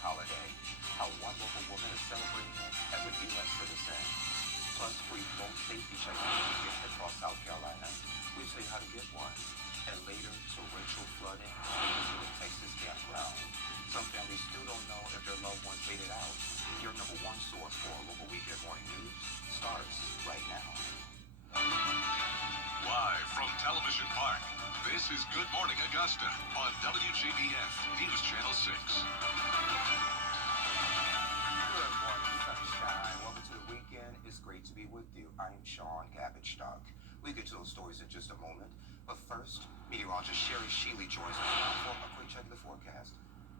holiday, how one local woman is celebrating it as a U.S. citizen. Plus, free boat safety certificates across South Carolina. We'll tell you how to get one. And later, torrential flooding to a Texas campground. Some families still don't know if their loved ones made it out. Your number one source for local weekend morning news starts right now. Live from Television Park, this is Good Morning Augusta on WJBF News Channel 6. Good morning, sunshine. Welcome to the weekend. It's great to be with you. I'm Sean Cabbage-Stock. We'll get to those stories in just a moment. But first, meteorologist Sherry Sheely joins us now for a quick check of the forecast.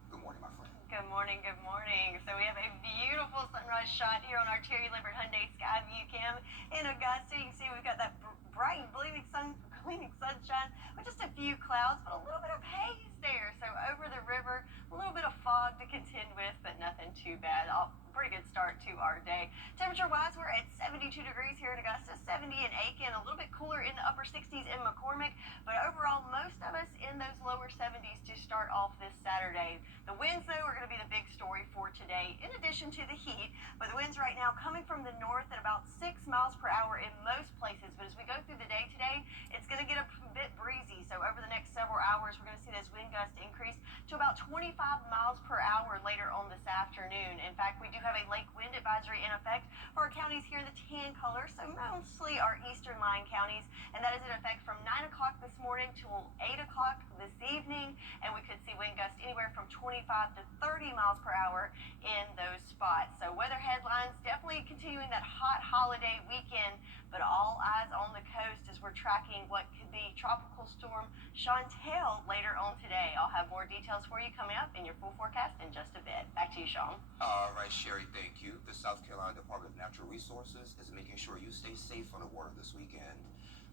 Good morning, my friend. Good morning, good morning. So we have a beautiful sunrise shot here on our Terry Libbert Hyundai Sky View Cam in Augusta. You can see we've got that bright, gleaming sunshine with just a few clouds, but a little bit of haze there. So over the river, a little bit of fog to contend with, but nothing too bad. Pretty good start to our day. Temperature-wise, we're at 72 degrees here in Augusta, 70 in Aiken, a little bit cooler in the upper 60s in McCormick, but overall, most of us in those lower 70s to start off this Saturday. The winds, though, are going to be the big story for today, in addition to the heat, but the winds right now coming from the north at about 6 miles per hour in most places, but as we go through the day today, it's going to get a bit breezy, so over the next several hours, we're going to see those wind gusts increase to about 25 miles per hour later on this afternoon. In fact, we do have a lake wind advisory in effect for our counties here in the tan color, so mostly our eastern line counties, and that is in effect from 9 o'clock this morning till 8 o'clock this evening, and we could see wind gusts anywhere from 25 to 30 miles per hour in those spots. So weather headlines definitely continuing that hot holiday weekend, but all eyes on the coast as we're tracking what could be tropical storm Chantel later on today. I'll have more details for you coming up in your full forecast in just a bit. Back to you, Sean. All right, Sherry, thank you. The South Carolina Department of Natural Resources is making sure you stay safe on the water this weekend.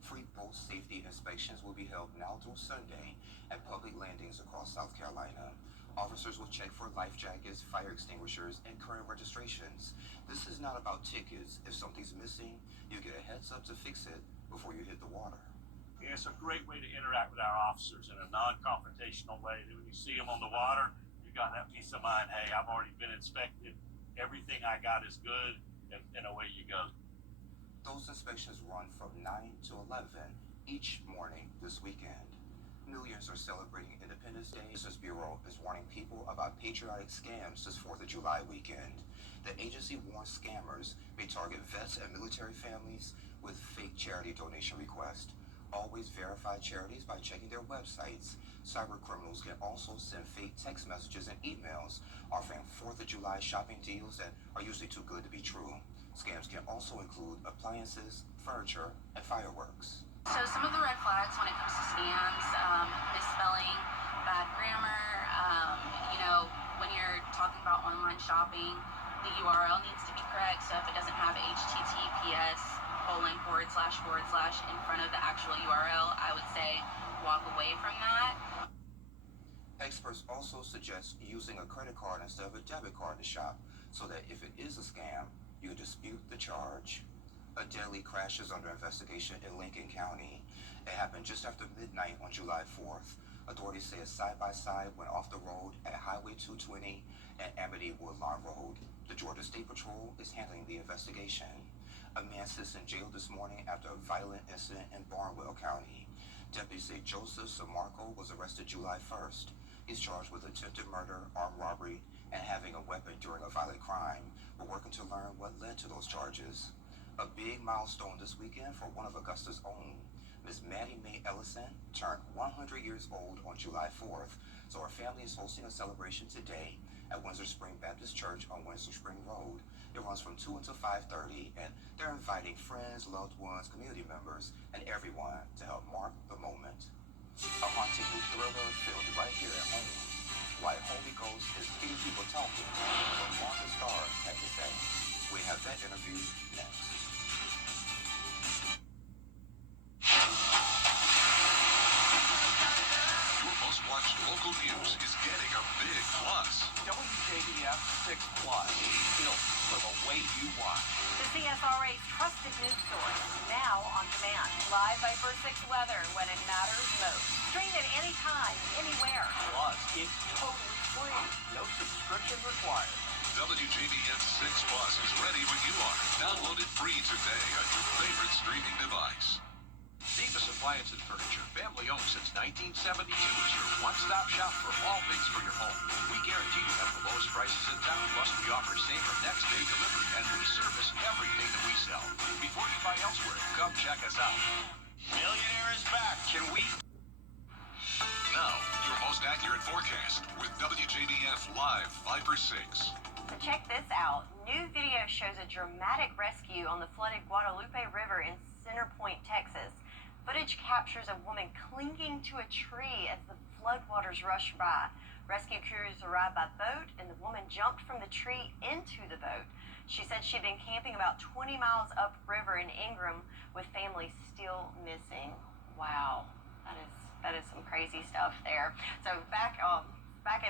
Free boat safety inspections will be held now through Sunday at public landings across South Carolina. Officers will check for life jackets, fire extinguishers, and current registrations. This is not about tickets. If something's missing, you get a heads up to fix it before you hit the water. Yeah, it's a great way to interact with our officers in a non-confrontational way. When you see them on the water, you got that peace of mind. Hey, I've already been inspected. Everything I got is good, and away you go. Those inspections run from 9 to 11 each morning this weekend. Millions are celebrating Independence Day. The Business Bureau is warning people about patriotic scams this 4th of July weekend. The agency warns scammers may target vets and military families with fake charity donation requests. Always verify charities by checking their websites. Cyber criminals can also send fake text messages and emails offering 4th of July shopping deals that are usually too good to be true. Scams can also include appliances, furniture, and fireworks. So some of the red flags when it comes to scams, misspelling, bad grammar, when you're talking about online shopping, the URL needs to be correct. So if it doesn't have HTTPS:// in front of the actual URL, I would say walk away from that. Experts also suggest using a credit card instead of a debit card to shop so that if it is a scam, you dispute the charge. A deadly crash is under investigation in Lincoln County. It happened just after midnight on July 4th. Authorities say a side-by-side went off the road at Highway 220 and Amity Woodlawn Road. The Georgia State Patrol is handling the investigation. A man sits in jail this morning after a violent incident in Barnwell County. Deputies say Joseph Samarco was arrested July 1st. He's charged with attempted murder, armed robbery, and having a weapon during a violent crime. We're working to learn what led to those charges. A big milestone this weekend for one of Augusta's own. Miss Maddie Mae Ellison turned 100 years old on July 4th, so our family is hosting a celebration today at Windsor Spring Baptist Church on Windsor Spring Road. It runs from 2 until 5:30, and they're inviting friends, loved ones, community members, and everyone to help mark the moment. A haunting new thriller filmed right here at home. Why Holy Ghost is getting people talking, what Martha Starr had to say. We have that interview next. Your most watched local news is getting a big plus. WJBF 6 Plus, built for the way you watch. The CSRA's trusted news source, now on demand. Live by First 6 Weather when it matters most. Stream it anytime, anywhere. Plus, it's totally free. No subscription required. WJBF 6 Plus is ready when you are. Download it free today on your favorite streaming device. Davis Appliance and Furniture, family owned since 1972, is your one-stop shop for all things for your home. We guarantee you have the lowest prices in town, plus we offer same or next day delivery, and we service everything that we sell. Before you buy elsewhere, come check us out. Millionaire is back. Can we? Now, your most accurate forecast with WJBF Live 5 for 6. So check this out. New video shows a dramatic rescue on the flooded Guadalupe River in Center Point, Texas. Footage captures a woman clinging to a tree as the floodwaters rush by. Rescue crews arrived by boat, and the woman jumped from the tree into the boat. She said she'd been camping about 20 miles upriver in Ingram, with families still missing. Wow, that is some crazy stuff there. So back at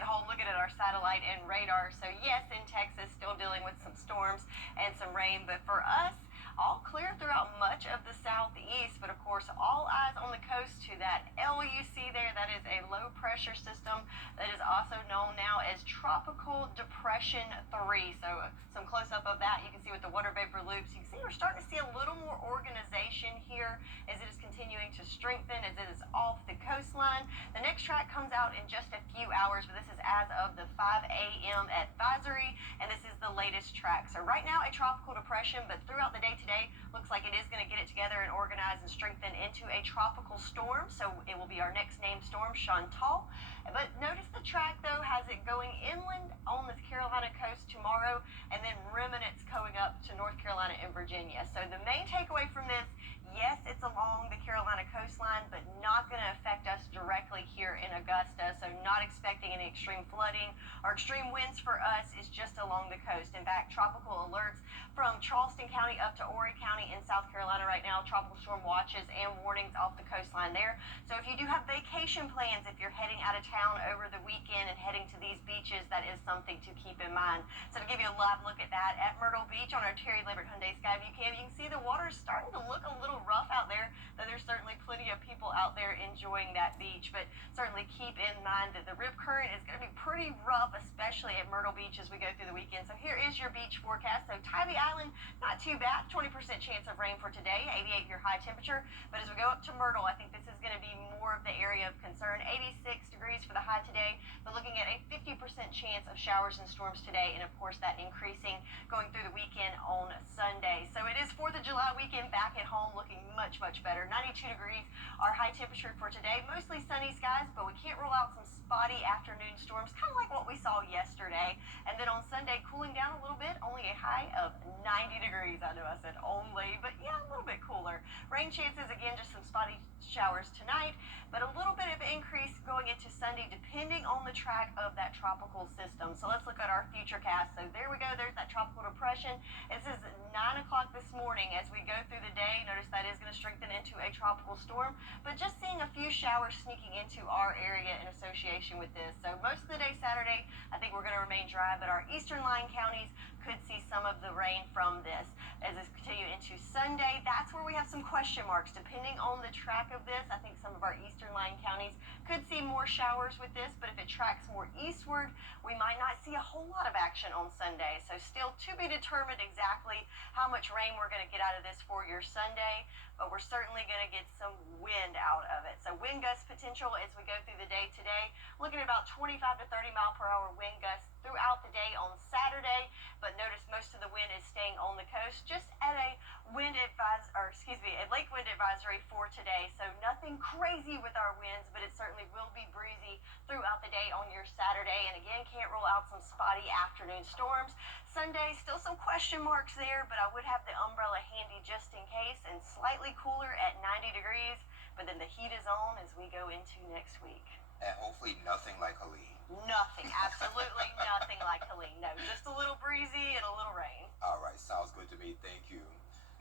home, looking at our satellite and radar. So yes, in Texas, still dealing with some storms and some rain, but for us, all clear throughout much of the southeast, but of course, all eyes on the coast to that L you see there. That is a low pressure system that is also known now as Tropical Depression 3. So some close up of that, you can see with the water vapor loops. You can see we're starting to see a little more organization here as it is continuing to strengthen, as it is off the coastline. The next track comes out in just a few hours, but this is as of the 5 a.m. advisory, and this is the latest track. So right now, a tropical depression, but throughout the day today, looks like it is going to get it together and organize and strengthen into a tropical storm. So it will be our next named storm, Chantal. But notice the track, though, has it going inland on the Carolina coast tomorrow, and then remnants going up to North Carolina and Virginia. So the main takeaway from this, yes, it's along the Carolina coastline, but not going to affect us directly here in Augusta. So not expecting any extreme flooding or extreme winds for us. Is just along the coast. In fact, tropical alerts from Charleston County up to Horry County in South Carolina right now. Tropical storm watches and warnings off the coastline there. So if you do have vacation plans, if you're heading out of town over the weekend and heading to these beaches, that is something to keep in mind. So to give you a live look at that, at Myrtle Beach on our Terry Libbert Hyundai Skyview Cam, you can see the water is starting to look a little rough out there, though there's certainly plenty of people out there enjoying that beach. But certainly keep in mind that the rip current is going to be pretty rough, especially at Myrtle Beach as we go through the weekend. So here is your beach forecast. So Tybee Island, not too bad, 20% chance of rain for today, 88 your high temperature. But as we go up to Myrtle, I think this is going to be more of the area of concern. 86 degrees for the high today, but looking at a 50% chance of showers and storms today, and of course that increasing going through the weekend on Sunday. So it is 4th of July weekend back at home, looking much better. 92 degrees our high temperature for today, mostly sunny skies, but we can't rule out some spotty afternoon storms, kind of like what we saw yesterday. And then on Sunday, cooling down a little bit, only a high of 90 degrees. I know I said only, but yeah, a little bit cooler. Rain chances, again, just some spotty showers tonight, but a little bit of increase going into Sunday, depending on the track of that tropical system. So let's look at our future cast. So there we go. There's that tropical depression. This is 9 o'clock this morning. As we go through the day, notice that is going to strengthen into a tropical storm, but just seeing a few showers sneaking into our area in association with this. So most of the day Saturday, I think we're going to remain dry, but our eastern line counties could see some of the rain from this. As this continues into Sunday, that's where we have some question marks. Depending on the track of this, I think some of our eastern line counties could see more showers with this, but if it tracks more eastward, we might not see a whole lot of action on Sunday. So still to be determined exactly how much rain we're going to get out of this for your Sunday, but we're certainly going to get some wind out of it. So wind gust potential as we go through the day today, looking at about 25 to 30 mile per hour wind gusts throughout the day on Saturday, but notice most of the wind is staying on the coast, just at a lake wind advisory for today. So nothing crazy with our winds, but it certainly will be breezy throughout the day on your Saturday. And again, can't rule out some spotty afternoon storms. Sunday, still some question marks there, but I would have the umbrella handy just in case, and slightly cooler at 90 degrees, but then the heat is on as we go into next week. And hopefully nothing like Helene. Nothing, absolutely nothing like Helene. No, just a little breezy and a little rain. All right, sounds good to me. Thank you.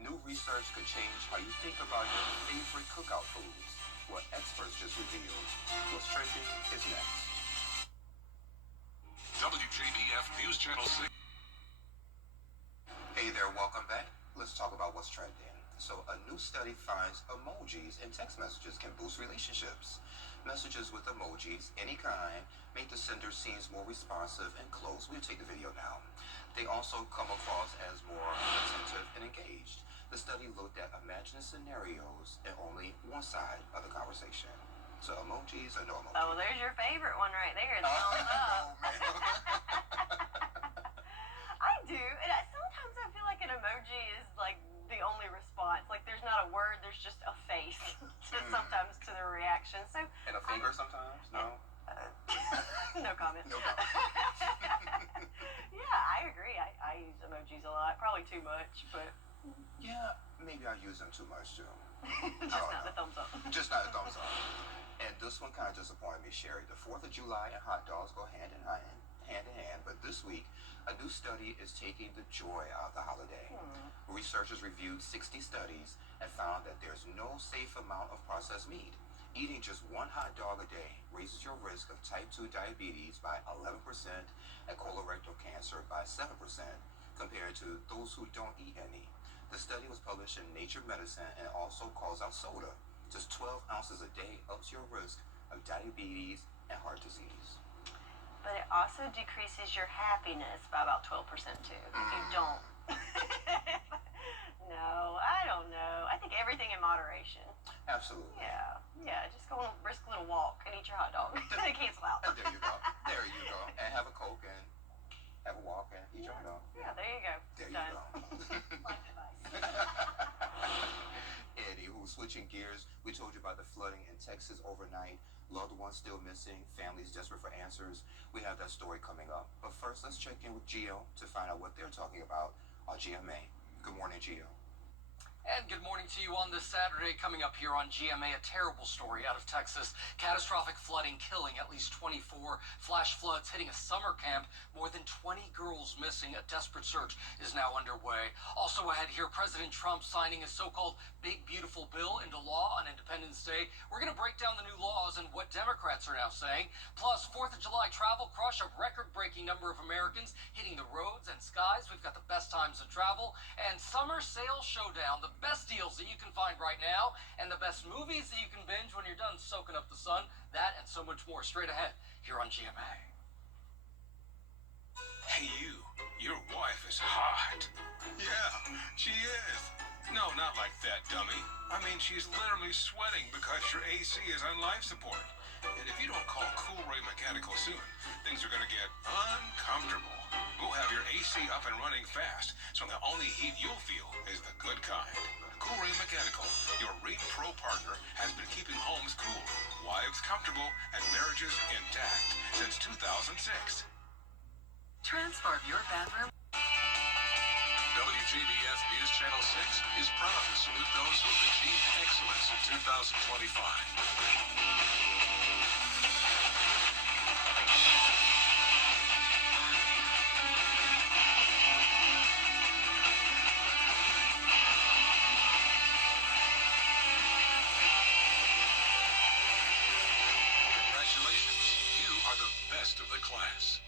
New research could change how you think about your favorite cookout foods. What experts just revealed. What's trending is next. WJBF News Channel 6. Hey there, welcome back. Let's talk about what's trending. So a new study finds emojis in text messages can boost relationships. Messages with emojis, any kind, make the sender scenes more responsive and close. We'll take the video now. They also come across as more attentive and engaged. The study looked at imagined scenarios in only one side of the conversation. So emojis or no emojis? Oh, there's your favorite one right there. The thumbs up. I do. And sometimes I feel like an emoji is like the only response. Like there's not a word, there's just a face sometimes to the reaction. So And a finger sometimes? No? no comment. No comment. Yeah, I agree. I use emojis a lot. Probably too much, but Yeah, maybe I use them too much too. just not the thumbs up. Just not a thumbs up. And this one kind of disappointed me, Sherry. The 4th of July and hot dogs go hand in hand. But this week, a new study is taking the joy out of the holiday. Researchers reviewed 60 studies and found that there's no safe amount of processed meat. Eating just one hot dog a day raises your risk of type 2 diabetes by 11% and colorectal cancer by 7% compared to those who don't eat any. The study was published in Nature Medicine and also calls out soda. Just 12 ounces a day ups your risk of diabetes and heart disease. But it also decreases your happiness by about 12% too if you don't. No, I don't know. I think everything in moderation. Absolutely. Yeah. Just go on a brisk little walk and eat your hot dog. Then cancel out. There you go. And have a Coke and have a walk and eat your hot dog. Yeah, there you go. There Done. you go. Life advice. Eddie, who's switching gears, we told you about the flooding in Texas overnight. Loved ones still missing, families desperate for answers. We have that story coming up. But first, let's check in with Gio to find out what they're talking about on GMA. Good morning, Gio. And good morning to you on this Saturday. Coming up here on GMA, a terrible story out of Texas. Catastrophic flooding killing at least 24. Flash floods hitting a summer camp. More than 20 girls missing. A desperate search is now underway. Also ahead here, President Trump signing his so-called Big Beautiful Bill into law on Independence Day. We're going to break down the new laws and what Democrats are now saying. Plus, 4th of July travel crush, a record-breaking number of Americans hitting the roads and skies. We've got the best times of travel. And summer sales showdown, the best deals that you can find right now, and the best movies that you can binge when you're done soaking up the sun. That and so much more straight ahead here on GMA. Hey you, your wife is hot. Yeah, she is. No, not like that, dummy. I mean, she's literally sweating because your AC is on life support. And if you don't call Cool Ray Mechanical soon, things are gonna get uncomfortable. We'll have your AC up and running fast, so the only heat you'll feel is the good kind. Cool Ray Mechanical, your Ring Pro partner, has been keeping homes cool, wives comfortable, and marriages intact since 2006. Transform your bathroom. WJBF News Channel 6 is proud to salute those who have achieved excellence in 2025. Congratulations, you are the best of the class.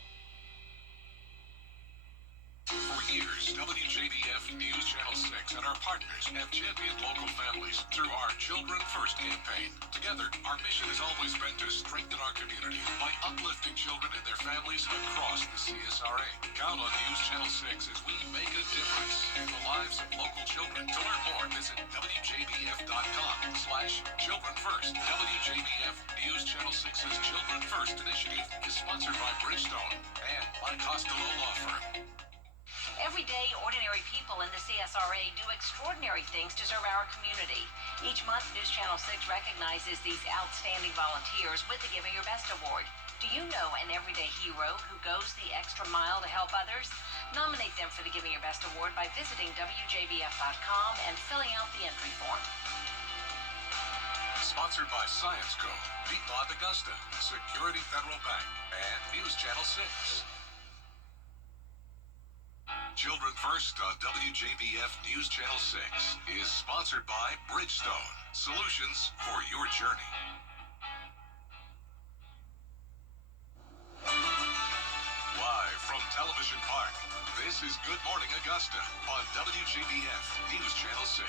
For years, WJBF News Channel 6 and our partners have championed local families through our Children First campaign. Together, our mission has always been to strengthen our community by uplifting children and their families across the CSRA. Count on News Channel 6 as we make a difference in the lives of local children. To learn more, visit WJBF.com/Children First. WJBF News Channel 6's Children First initiative is sponsored by Bridgestone and by Costello Law Firm. Every day, ordinary people in the CSRA do extraordinary things to serve our community. Each month, News Channel 6 recognizes these outstanding volunteers with the Giving Your Best Award. Do you know an everyday hero who goes the extra mile to help others? Nominate them for the Giving Your Best Award by visiting WJBF.com and filling out the entry form. Sponsored by Science Co., Beat Bob Augusta, Security Federal Bank, and News Channel 6. Children First on WJBF News Channel 6 is sponsored by Bridgestone, solutions for your journey. Live from Television Park, this is Good Morning Augusta on WJBF News Channel 6.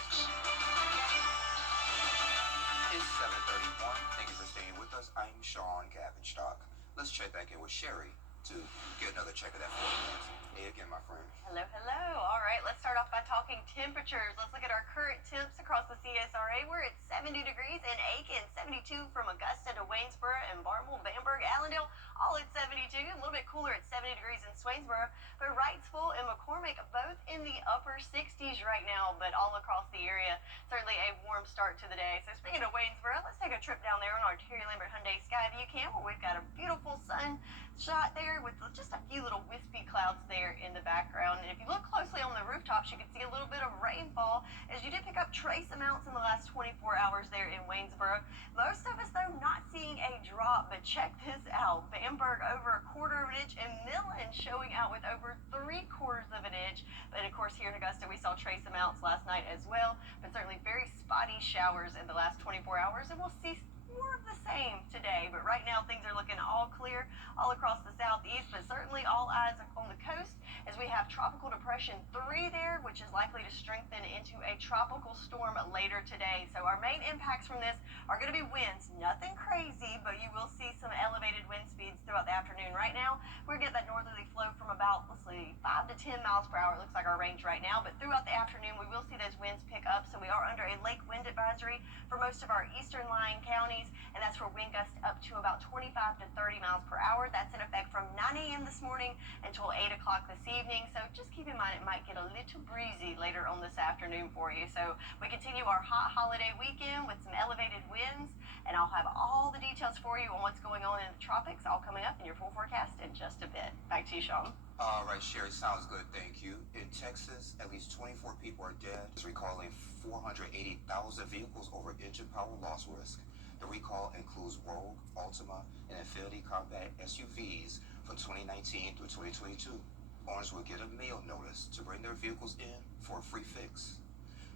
It's 7:31. Thank you for staying with us. I'm Sean Cavenstock. Let's check back in with Sherry to get another check of that forecast. Hey again, my friend. Hello, hello. All right, let's start off by talking temperatures. Let's look at our current temps across the CSRA. We're at 70 degrees in Aiken, 72 from Augusta to Waynesboro and Barnwell, Bamberg, Allendale, all at 72. A little bit cooler at 70 degrees in Swainsboro, but Wrightsville and McCormick both in the upper 60s right now, but all across the area. Certainly a warm start to the day. So speaking of Waynesboro, let's take a trip down there on our Terry Lambert Hyundai Skyview Cam, where we've got a beautiful sun shot there with just a few little wispy clouds there in the background. And if you look closely on the rooftops, you can see a little bit of rainfall, as you did pick up trace amounts in the last 24 hours there in Waynesboro. Most of us, though, not seeing a drop, but check this out. Bamberg over 1/4 of an inch, and Millen showing out with over 3/4 of an inch. But of course, here in Augusta, we saw trace amounts last night as well, but certainly very spotty showers in the last 24 hours, and we'll see more of the same today. But right now things are looking all clear all across the southeast, but certainly all eyes on the coast as we have tropical depression 3 there, which is likely to strengthen into a tropical storm later today. So our main impacts from this are going to be winds. Nothing crazy, but you will see some elevated wind speeds throughout the afternoon. Right now we're getting that northerly flow from about, let's see, 5 to 10 miles per hour. It looks like our range right now, but throughout the afternoon we will see those winds pick up. So we are under a lake wind advisory for most of our eastern lying counties, and that's for wind gusts up to about 25 to 30 miles per hour. That's in effect from 9 a.m. this morning until 8 o'clock this evening. So just keep in mind it might get a little breezy later on this afternoon for you. So we continue our hot holiday weekend with some elevated winds, and I'll have all the details for you on what's going on in the tropics all coming up in your full forecast in just a bit. Back to you, Sean. All right, Sherry, sounds good. Thank you. In Texas, at least 24 people are dead. It's recalling 480,000 vehicles over engine power loss risk. The recall includes Rogue, Altima, and Infiniti Combat SUVs from 2019 through 2022. Owners will get a mail notice to bring their vehicles in for a free fix.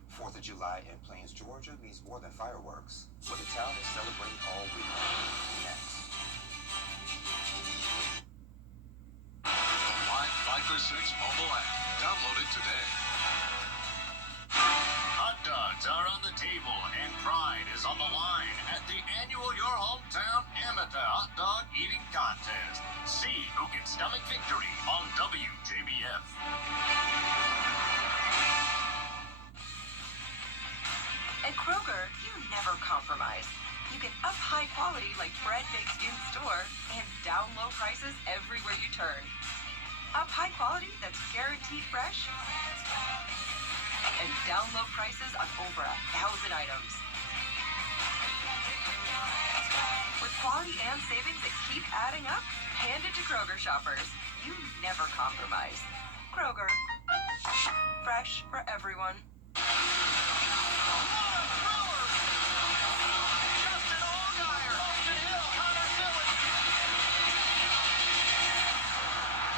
4th of July in Plains, Georgia means more than fireworks, but the town is celebrating all week. Next. Live Viper 6 mobile app. Download it today. Hot dogs are on the table and pride is on the line at the annual Your Hometown Amateur Hot Dog Eating Contest. See who can stomach victory on WJBF. At Kroger, you never compromise. You get up high quality like bread baked in store and down low prices everywhere you turn. Up high quality that's guaranteed fresh and down low prices on over 1,000 items. With quality and savings that keep adding up, hand it to Kroger shoppers. You never compromise. Kroger. Fresh for everyone.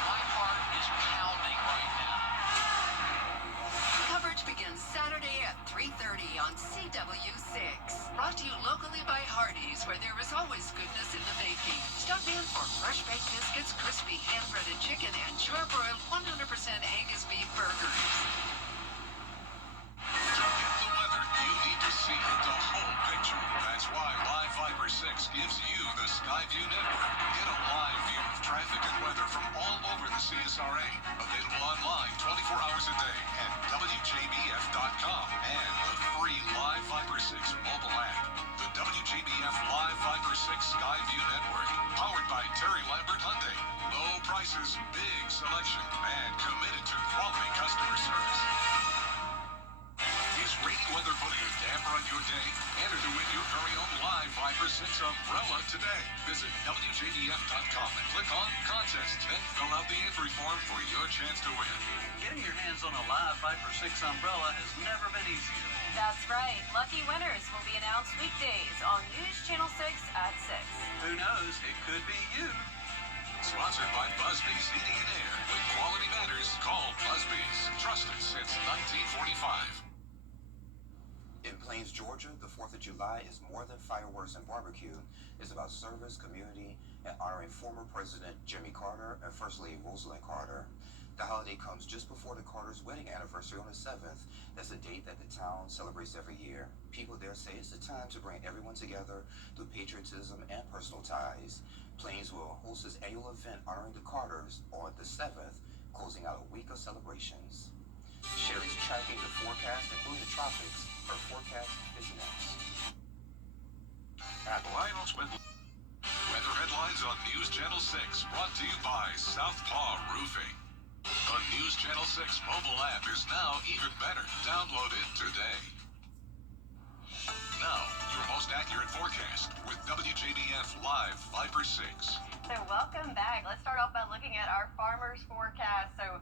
My heart is pounding right now. Coverage begins Saturday at 3:30 on CW6. Brought to you locally by Hardee's, where there is always goodness in the baking. Stop in for fresh baked biscuits, crispy hand-breaded chicken, and char-broiled 100% Angus beef burgers. To get the weather, you need to see the whole picture. That's why Live Viper 6 gives you the Skyview network. Get a live view of traffic and weather from all over the CSRA. Available online 24 hours a day at WJBF.com and the free Live Viper 6 mobile app. The WJBF Live Viper 6 Skyview network, powered by Terry Lambert Hyundai. Low prices, big selection, and committed to quality customer service. Is rainy weather putting a damper on your day? Enter to win your very own Live Viper 6 umbrella today. Visit WJBF.com and click on Contest. Then fill out the entry form for your chance to win. Getting your hands on a Live Viper 6 umbrella has never been easier. That's right. Lucky winners will be announced weekdays on News Channel 6 at 6. Who knows? It could be you. Sponsored by Busby's Heating and Air. When quality matters, call Busby's. Trusted since 1945. In Plains, Georgia, the 4th of July is more than fireworks and barbecue. It's about service, community, and honoring former President Jimmy Carter and First Lady Rosalind Carter. The holiday comes just before the Carter's wedding anniversary on the 7th. That's a date that the town celebrates every year. People there say it's the time to bring everyone together through patriotism and personal ties. Plains will host its annual event honoring the Carters on the 7th, closing out a week of celebrations. Sherry's tracking the forecast, including the tropics. Her forecast is next. At Lionel Smith. Weather headlines on News Channel 6, brought to you by Southpaw Roofing. The News Channel 6 mobile app is now even better. Download it today. Now, your most accurate forecast with WJBF Live Viper 6. So welcome back. Let's start off by looking at our farmers forecast. So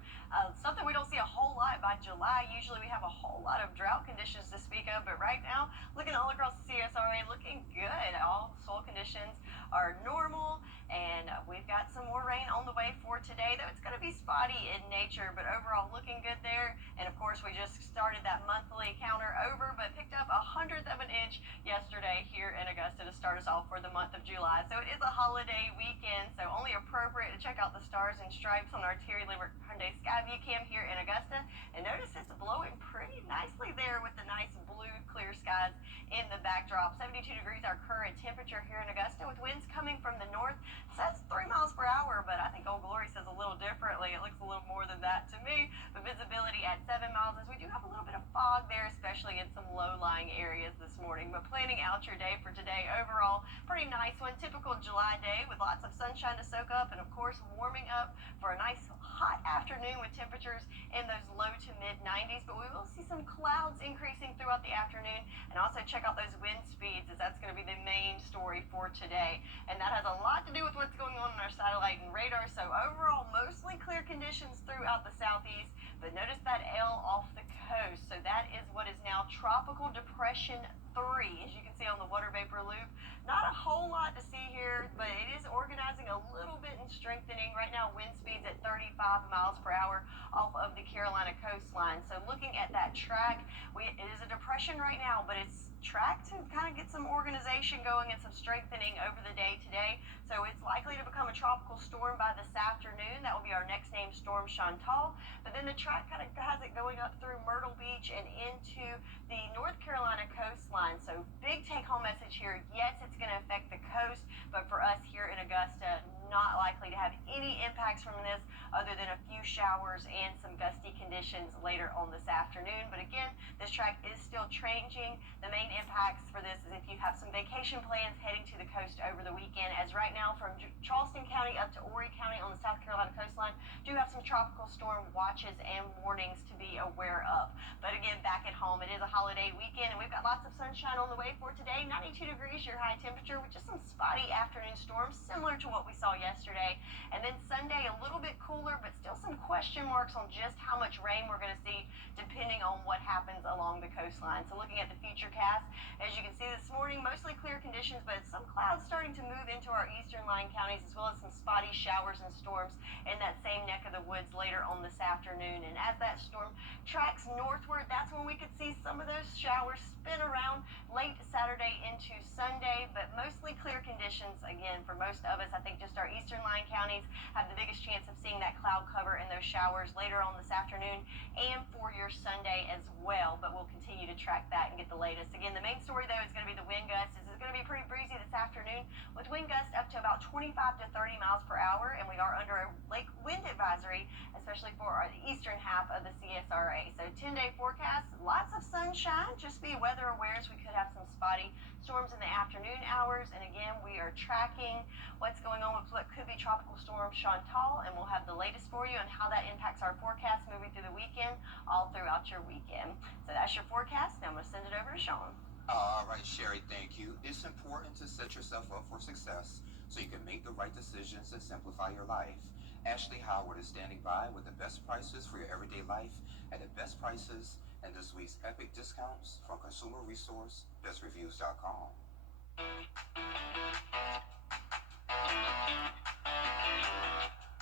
something we don't see a whole lot by July. Usually we have a whole lot of drought conditions to speak of, but right now, looking all across the CSRA, looking good. All soil conditions are normal, and we've got some more rain on the way for today, though it's going to be spotty in nature, but overall looking good there. And of course, we just started that monthly counter over, but picked up 100th of an inch yesterday here in Augusta to start us off for the month of July. So it is a holiday weekend, so only appropriate to check out the stars and stripes on our Terry Libbert Hyundai Skyview Cam here in Augusta. And notice it's blowing pretty nicely there with the nice blue clear skies in the backdrop. 72 degrees our current temperature here in Augusta, with winds coming from the north. It says 3 miles per hour, but I think Old Glory says a little differently. It looks a little more than that to me. But visibility at 7 miles, as we do have a little bit of fog there, especially in some low-lying areas this morning. But planning out your day for today, overall, pretty nice one. Typical July day with lots of sunshine to soak up, and of course warming up for a nice hot afternoon with temperatures in those low to mid 90s. But we will see some clouds increasing throughout the afternoon, and also check out those wind speeds, as that's going to be the main story for today. And that has a lot to do with what's going on in our satellite and radar. So overall, mostly clear conditions throughout the southeast, but notice that L off the coast. So that is what is now Tropical Depression 3, as you can see on the water vapor loop. Not a whole lot to see here, but it is organizing a little bit and strengthening. Right now, wind speeds at 35 miles per hour off of the Carolina coastline. So looking at that track, it is a depression right now, but it's tracked to kind of get some organization going and some strengthening over the day today. So it's likely to become a tropical storm by this afternoon. That will be our next named storm, Chantal. But then the track kind of has it going up through Myrtle Beach and into the North Carolina coastline. So big take-home message here. Yes, it's going to affect the coast, but for us here in Augusta, not likely to have any impacts from this other than a few showers and some gusty conditions later on this afternoon. But again, this track is still changing. The main impacts for this is if you have some vacation plans heading to the coast over the weekend, as right now from Charleston County up to Horry County on the South Carolina coastline do have some tropical storm watches and warnings to be aware of. But again, back at home, it is a holiday weekend, and we've got lots of sunshine on the way for today. 92 degrees your high temperature, with just some spotty afternoon storms similar to what we saw yesterday. And then Sunday, a little bit cooler, but still some question marks on just how much rain we're going to see depending on what happens along the coastline. So looking at the future cast, as you can see this morning, mostly clear conditions, but some clouds starting to move into our eastern line counties, as well as some spotty showers and storms in that same neck of the woods later on this afternoon. And as that storm tracks northward, that's when we could see some of those showers spin around late Saturday into Sunday, but mostly clear conditions again for most of us. I think just our eastern line counties have the biggest chance of seeing that cloud cover and those showers later on this afternoon and for your Sunday as well. But we'll continue to track that and get the latest. Again, the main story though is going to be the wind gusts. It's going to be pretty breezy this afternoon with wind gusts up to about 25 to 30 miles per hour, and we are under a lake wind advisory, especially for the eastern half of the CSRA. So 10-day forecast, lots of sunshine. Just be weather aware, as we could have some spotty storms in the afternoon hours. And again, we are tracking what's going on with what could be tropical storm Chantal, and we'll have the latest for you on how that impacts our forecast moving through the weekend, all throughout your weekend. So that's your forecast. Now I'm going to send it over to Sean. All right, Sherry, thank you. It's important to set yourself up for success so you can make the right decisions and simplify your life. Ashley Howard is standing by with the best prices for your everyday life at the best prices and this week's epic discounts from consumer resource bestreviews.com.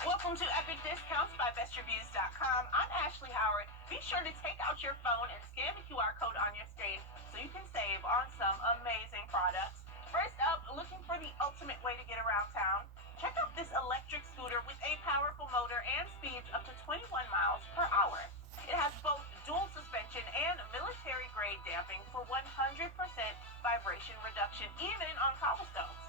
Welcome to Epic Discounts by bestreviews.com. I'm Ashley Howard. Be sure to take out your phone and scan the QR code on your screen so you can save on some amazing products. First up, looking for the ultimate way to get around town? Check out this electric scooter with a powerful motor and speeds up to 21 vibration reduction even on cobblestones.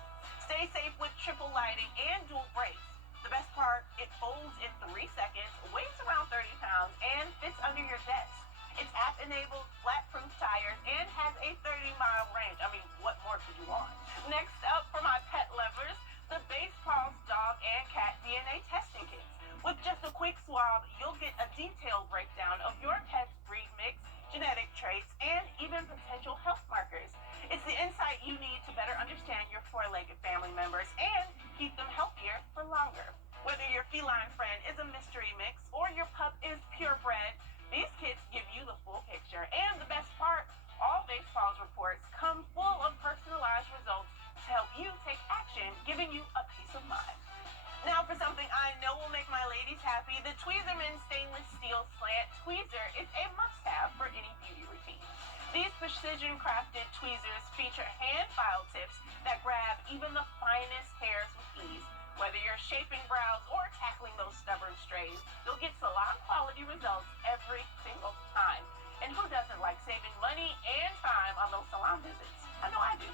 Stay safe with triple lighting and dual brakes. The best part, it folds in 3 seconds, weighs around 30 pounds, and fits under your desk. It's app-enabled, flat-proof tires, and has a 30-mile range. I mean, what more could you want? Next up, for my pet lovers, the Base Paws Dog and Cat DNA testing kits. With just a quick swab, you'll get a detailed breakdown of your pet's breed mix, genetic traits, and even potential health markers. It's the insight you need to better understand your four-legged family members and keep them healthier for longer. Whether your feline friend is a mystery mix or your pup is purebred, these kits give you the full picture. And the best part, all Baseballs reports come full of personalized results to help you take action, giving you a peace of mind. Now for something I know will make my ladies happy, the Tweezerman Stainless Steel Slant Tweezer is a must-have for any beauty routine. These precision-crafted tweezers feature hand file tips that grab even the finest hairs with ease. Whether you're shaping brows or tackling those stubborn strays, you'll get salon-quality results every single time. And who doesn't like saving money and time on those salon visits? I know I do.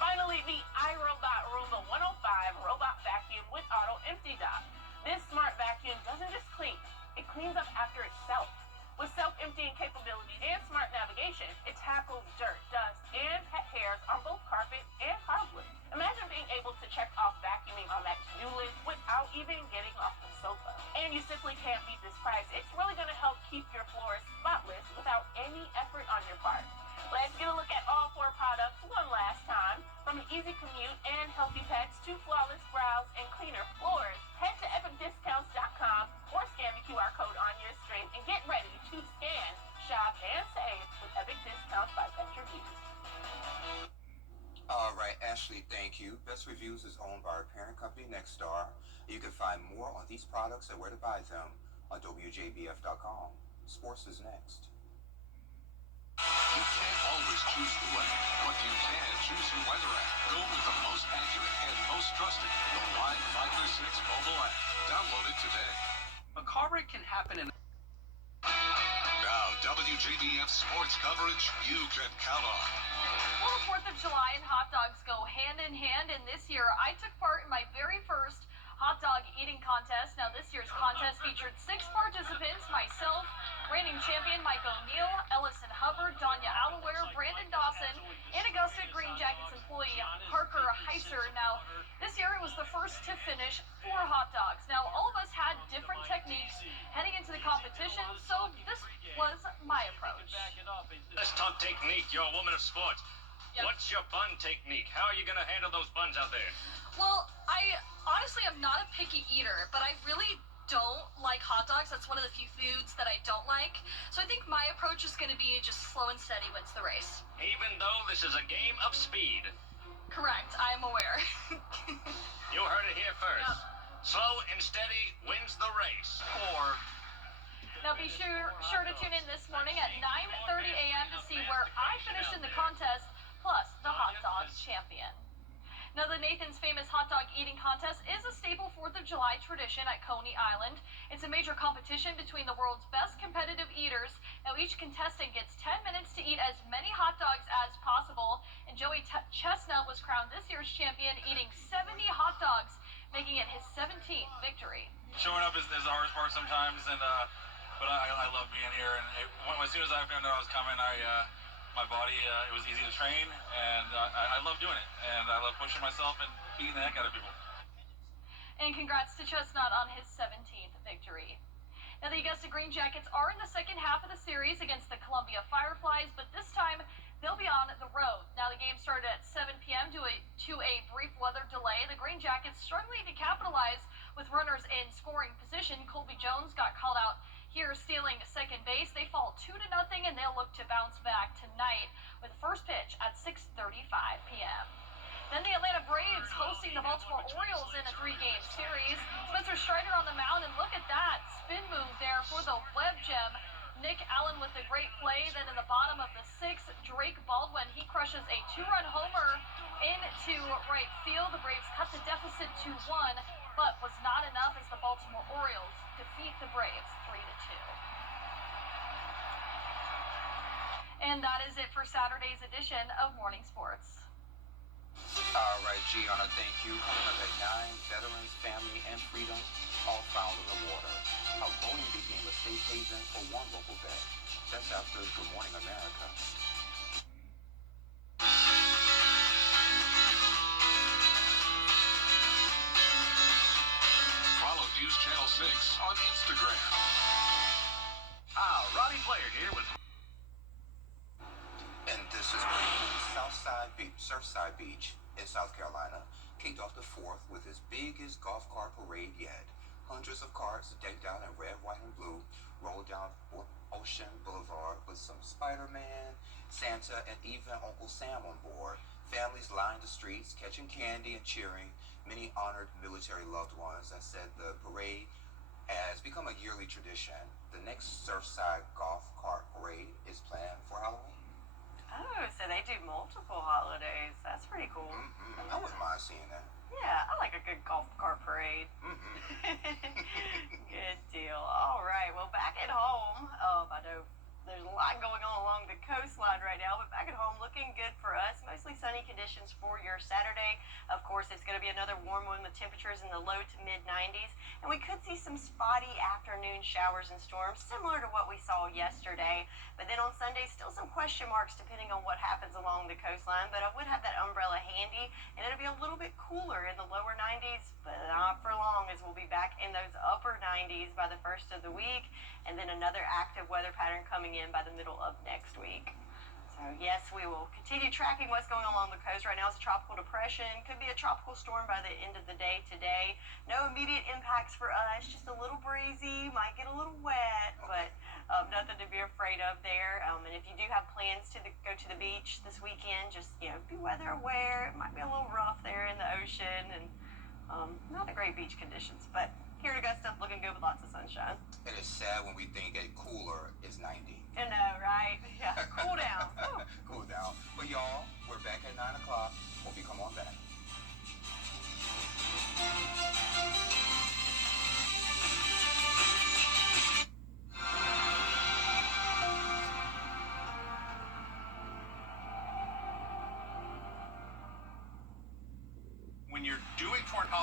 Finally, the iRobot Roomba 105 robot vacuum with auto empty dock. This smart vacuum doesn't just clean, it cleans up after itself. With self-emptying capabilities and smart navigation, it tackles dirt, dust, and pet hairs on both carpet and hardwood. Imagine being able to check off vacuuming on that to-do list without even getting off the sofa. And you simply can't beat this price. It's really going to help keep your floors spotless without any effort on your part. Let's get a look at all 4 products one last time. From an easy commute and healthy pets to flawless brows and cleaner floors, head to epicdiscounts.com or scan the QR code on your screen and get ready to scan, shop, and save with Epic Discounts by Best Reviews. All right, Ashley, thank you. Best Reviews is owned by our parent company, Nexstar. You can find more on these products and where to buy them on WJBF.com. Sports is next. You can't always choose the weather, but you can choose your weather app. Go with the most accurate and most trusted, the Line 536 mobile app. Download it today. A car wreck can happen in... Now, WJBF sports coverage you can count on. Well, 4th of July and hot dogs go hand in hand, and this year I took part in my very first hot dog eating contest. Now, this year's contest featured 6 participants, myself, reigning champion Mike O'Neill, Ellison Hubbard, Danya Allaware, Brandon Dawson, and Augusta Green Jackets employee Parker Heiser. Now, this year it was the first to finish 4 hot dogs. Now, all of us had different techniques heading into the competition, so this was my approach. Let's talk technique. You're a woman of sports. Yep. What's your bun technique? How are you going to handle those buns out there? Well, I honestly am not a picky eater, but I really don't like hot dogs. That's one of the few foods that I don't like. So I think my approach is going to be just slow and steady wins the race. Even though this is a game of speed. Correct. I'm aware. You heard it here first. Yep. Slow and steady wins the race. Or... Now be sure to tune in this morning at 9:30 a.m. to see where I finished in the contest, plus the hot dog champion. Now, the Nathan's Famous Hot Dog Eating Contest is a staple 4th of July tradition at Coney Island. It's a major competition between the world's best competitive eaters. Now, each contestant gets 10 minutes to eat as many hot dogs as possible. And Joey Chestnut was crowned this year's champion, eating 70 hot dogs, making it his 17th victory. Showing up is the hardest part sometimes, and but I love being here. And as soon as I found out I was coming, my body, it was easy to train, and I love doing it, and I love pushing myself and beating the heck out of people. And congrats to Chestnut on his 17th victory. Now, the Augusta Green Jackets are in the second half of the series against the Columbia Fireflies, but this time they'll be on the road. Now, the game started at 7 p.m. due to a brief weather delay. The Green Jackets struggling to capitalize with runners in scoring position. Colby Jones got called out here stealing second base. They fall 2-0, and they'll look to bounce back tonight with the first pitch at 6:35 p.m. Then the Atlanta Braves hosting the Baltimore Orioles in a 3-game series. Spencer Strider on the mound, and look at that spin move there for the Web Gem. Nick Allen with a great play. Then in the bottom of the 6th, Drake Baldwin, he crushes a 2-run homer into right field. The Braves cut the deficit to 1, but was not enough as the Baltimore Orioles defeat the Braves 3-2. And that is it for Saturday's edition of Morning Sports. All right, Gianna, thank you. Coming up at 9, veterans, family, and freedom, all found in the water. How voting became a safe haven for one local vet. That's after Good Morning America. Follow News Channel 6 on Instagram. Roddy Player here with... And this is when Surfside Beach in South Carolina kicked off the 4th with its biggest golf cart parade yet. Hundreds of carts decked out in red, white, and blue rolled down Ocean Boulevard with some Spider-Man, Santa, and even Uncle Sam on board. Families lined the streets, catching candy and cheering. Many honored military loved ones and said the parade has become a yearly tradition. The next Surfside Golf Cart Parade is planned for Halloween. Oh, so they do multiple holidays. That's pretty cool. Mm-hmm. I wouldn't mind seeing that. Yeah, I like a good golf cart parade. Mm-hmm. Good deal. All right. Well, back at home, I know there's a lot going on along the coastline right now, but back at home, looking good for us. Mostly sunny conditions for your Saturday. Of course, it's going to be another warm one with temperatures in the low to mid 90s, and we could see some spotty afternoon showers and storms, similar to what we saw yesterday. But then on Sunday, still some question marks depending on what happens along the coastline. But I would have that umbrella handy, and it'll be a little bit cooler in the lower 90s, but not for long, as we'll be back in those upper 90s by the first of the week, and then another active weather pattern coming in by the middle of next week. So yes, we will continue tracking what's going on along the coast. Right now it's a tropical depression. Could be a tropical storm by the end of the day today. No immediate impacts for us, just a little breezy, might get a little wet, but nothing to be afraid of there. And if you do have plans to go to the beach this weekend, just be weather aware. It might be a little rough there in the ocean, and not a great beach conditions, but here in Augusta, looking good with lots of sunshine. It is sad when we think a cooler is 90. I know, right? Yeah, cool down. Cool down. But y'all, we're back at 9 o'clock. Hope you come on back. When you're doing foreign policy